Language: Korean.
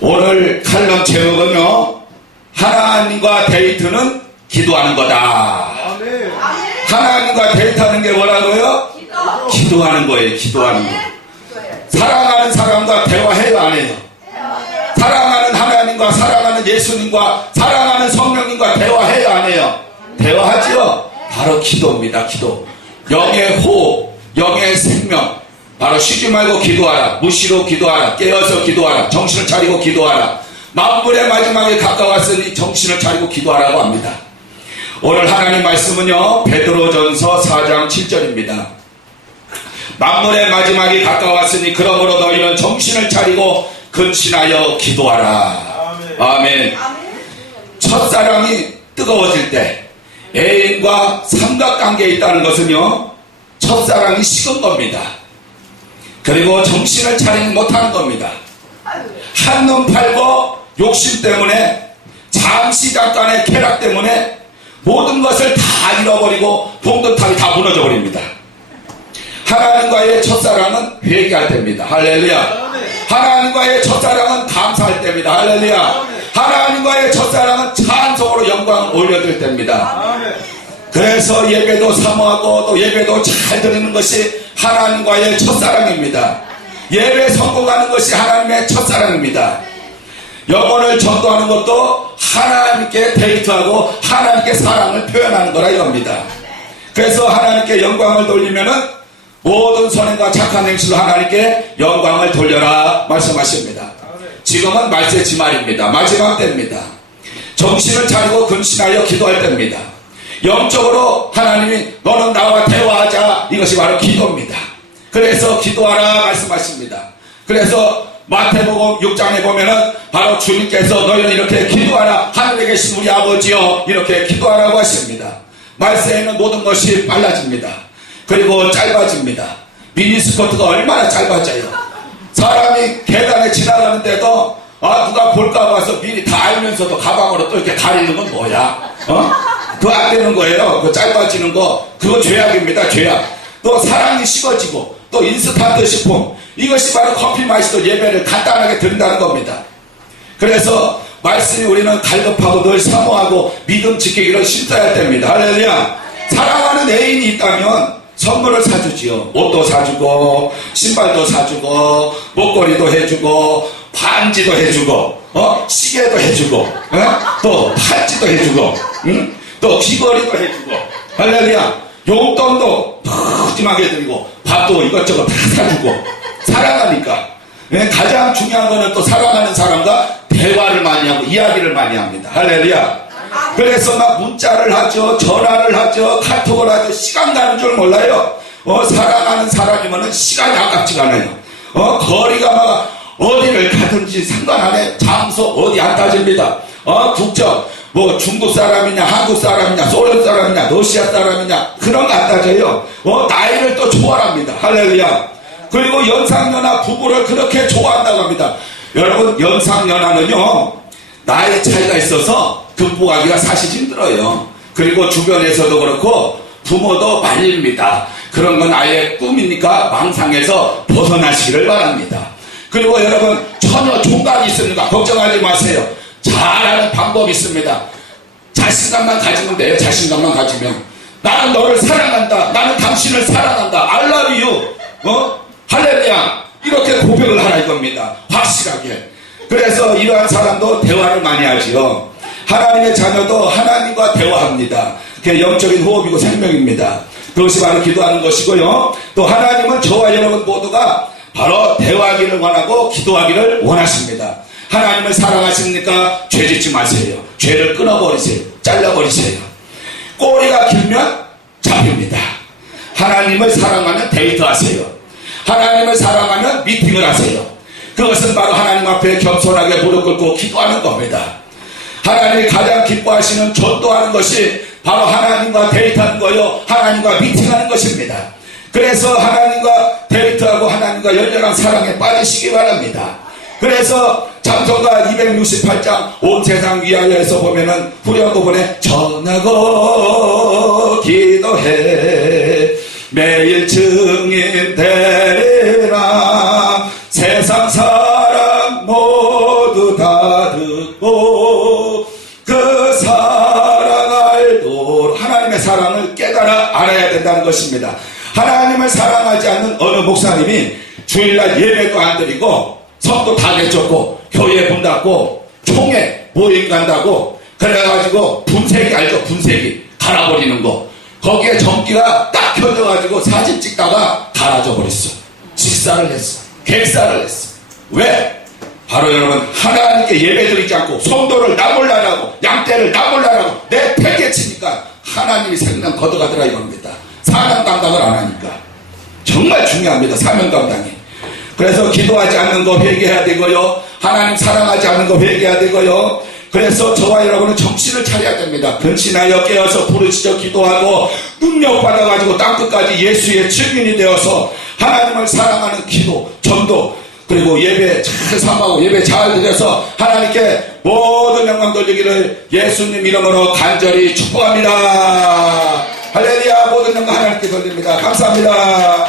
오늘 칼럼 제목은요, 하나님과 데이트는 기도하는 거다. 아멘. 하나님과 데이트하는 게 뭐라고요? 기도. 기도하는 거예요, 기도하는 거. 사랑하는 사람과 대화해요, 안 해요? 사랑하는 하나님과 사랑하는 예수님과 사랑하는 성령님과 대화해요, 안 해요? 대화하지요? 바로 기도입니다, 기도. 영의 호흡, 영의 생명. 바로 쉬지 말고 기도하라. 무시로 기도하라. 깨어서 기도하라. 정신을 차리고 기도하라. 만물의 마지막에 가까웠으니 정신을 차리고 기도하라고 합니다. 오늘 하나님 말씀은요, 베드로전서 4장 7절입니다. 만물의 마지막이 가까웠으니 그러므로 너희는 정신을 차리고 근신하여 기도하라. 아멘. 아멘. 첫사랑이 뜨거워질 때 애인과 삼각관계에 있다는 것은요, 첫사랑이 식은 겁니다. 그리고 정신을 차리지 못하는 겁니다. 한눈 팔고 욕심 때문에 잠시 잠깐의 쾌락 때문에 모든 것을 다 잃어버리고 봉듯하게 다 무너져 버립니다. 하나님과의 첫사랑은 회개할 때입니다. 할렐루야. 하나님과의 첫사랑은 감사할 때입니다. 할렐루야. 하나님과의 첫사랑은 찬송으로 영광을 올려드릴 때입니다. 그래서 예배도 사모하고 또 예배도 잘 드리는 것이 하나님과의 첫사랑입니다. 예배 성공하는 것이 하나님의 첫사랑입니다. 영혼을 전도하는 것도 하나님께 데이트하고 하나님께 사랑을 표현하는 거라 이겁니다. 그래서 하나님께 영광을 돌리면은 모든 선행과 착한 행실로 하나님께 영광을 돌려라 말씀하십니다. 지금은 말세 지 말입니다. 마지막 때입니다. 정신을 차리고 근신하여 기도할 때입니다. 영적으로 하나님이 너는 나와 대화하자 이것이 바로 기도입니다. 그래서 기도하라 말씀하십니다. 그래서 마태복음 6장에 보면은 바로 주님께서 너희는 이렇게 기도하라 하늘에 계신 우리 아버지여 이렇게 기도하라고 하십니다. 말세에는 모든 것이 빨라집니다. 그리고 짧아집니다. 미니스커트가 얼마나 짧아져요. 사람이 계단에 지나가는데도 아 누가 볼까 봐서 미리 다 알면서도 가방으로 또 이렇게 가리는 건 뭐야? 어? 그거 안 되는 거예요. 그 짧아지는 거 그거 죄악입니다. 죄악. 또 사랑이 식어지고 또 인스턴트 식품 이것이 바로 커피 마시도 예배를 간단하게 드린다는 겁니다. 그래서 말씀이 우리는 갈급하고 늘 사모하고 믿음 지키기를 신사할 때입니다. 할렐루야. 사랑하는 애인이 있다면 선물을 사주지요. 옷도 사주고 신발도 사주고 목걸이도 해주고 반지도 해주고 어 시계도 해주고 어? 또 팔찌도 해주고 응? 또 귀걸이도 해주고 할렐루야. 용돈도 푸짐하게 드리고 밥도 이것저것 다 사주고 사랑하니까 예, 가장 중요한 거는 또 사랑하는 사람과 대화를 많이 하고 이야기를 많이 합니다. 할렐루야. 그래서 막 문자를 하죠, 전화를 하죠, 카톡을 하죠. 시간 가는 줄 몰라요. 어, 사랑하는 사람이면은 시간이 아깝지가 않아요. 어, 거리가 막 어디를 가든지 상관 안 해. 장소 어디 안 따집니다. 어, 국적. 뭐 중국 사람이냐, 한국 사람이냐, 소련 사람이냐, 러시아 사람이냐 그런 거 안 따져요. 어, 나이를 또 초월합니다. 할렐루야. 그리고 연상연하 부부를 그렇게 좋아한다고 합니다. 여러분 연상연하는요 나이 차이가 있어서 극복하기가 사실 힘들어요. 그리고 주변에서도 그렇고 부모도 말립니다. 그런 건 아예 꿈이니까 망상에서 벗어나시기를 바랍니다. 그리고 여러분 전혀 총각이 있습니까? 걱정하지 마세요. 잘하는 방법이 있습니다. 자신감만 가지면 돼요. 자신감만 가지면 나는 너를 사랑한다. 나는 당신을 사랑한다. You. 어? 할렐루야. 이렇게 고백을 하라 이겁니다. 확실하게. 그래서 이러한 사람도 대화를 많이 하지요. 하나님의 자녀도 하나님과 대화합니다. 그게 영적인 호흡이고 생명입니다. 그것이 바로 기도하는 것이고요. 또 하나님은 저와 여러분 모두가 바로 대화하기를 원하고 기도하기를 원하십니다. 하나님을 사랑하십니까? 죄 짓지 마세요. 죄를 끊어버리세요. 잘라버리세요. 꼬리가 길면 잡힙니다. 하나님을 사랑하면 데이트 하세요. 하나님을 사랑하면 미팅을 하세요. 그것은 바로 하나님 앞에 겸손하게 무릎 꿇고 기도하는 겁니다. 하나님이 가장 기뻐하시는 전도하는 것이 바로 하나님과 데이트하는 거요. 하나님과 미팅하는 것입니다. 그래서 하나님과 데이트하고 하나님과 열렬한 사랑에 빠지시기 바랍니다. 그래서 장서가 268장 온 세상 위하여에서 보면은 후렴 부분에 전하고 기도해 매일 증인 되리라 세상 사람 모두 알고 그 사랑 알도 하나님의 사랑을 깨달아 알아야 된다는 것입니다. 하나님을 사랑하지 않는 어느 목사님이 주일날 예배도 안 드리고 성도 다 내쫓고 교회 문 닫고 총회 모임 간다고 그래가지고 분쇄기 알죠? 분쇄기. 갈아버리는 거. 거기에 전기가 딱 켜져가지고 사진 찍다가 갈아져 버렸어. 직사를 했어. 객사를 했어. 왜? 바로 여러분 하나님께 예배드리지 않고 성도를 나몰라라고 양떼를 나몰라라고 내 팽개 치니까 하나님이 생명 걷어가더라 이겁니다. 사명 감당을 안 하니까. 정말 중요합니다 사명 감당이 그래서 기도하지 않는 거 회개해야 되고요 하나님 사랑하지 않는 거 회개해야 되고요 그래서 저와 여러분은 정신을 차려야 됩니다 근신하여 깨어서 부르짖어 기도하고 능력 받아가지고 땅끝까지 예수의 증인이 되어서 하나님을 사랑하는 기도 전도 그리고 예배 잘 삼하고 예배 잘 드려서 하나님께 모든 영광 돌리기를 예수님 이름으로 간절히 축복합니다. 할렐루야 모든 영광 하나님께 돌립니다. 감사합니다.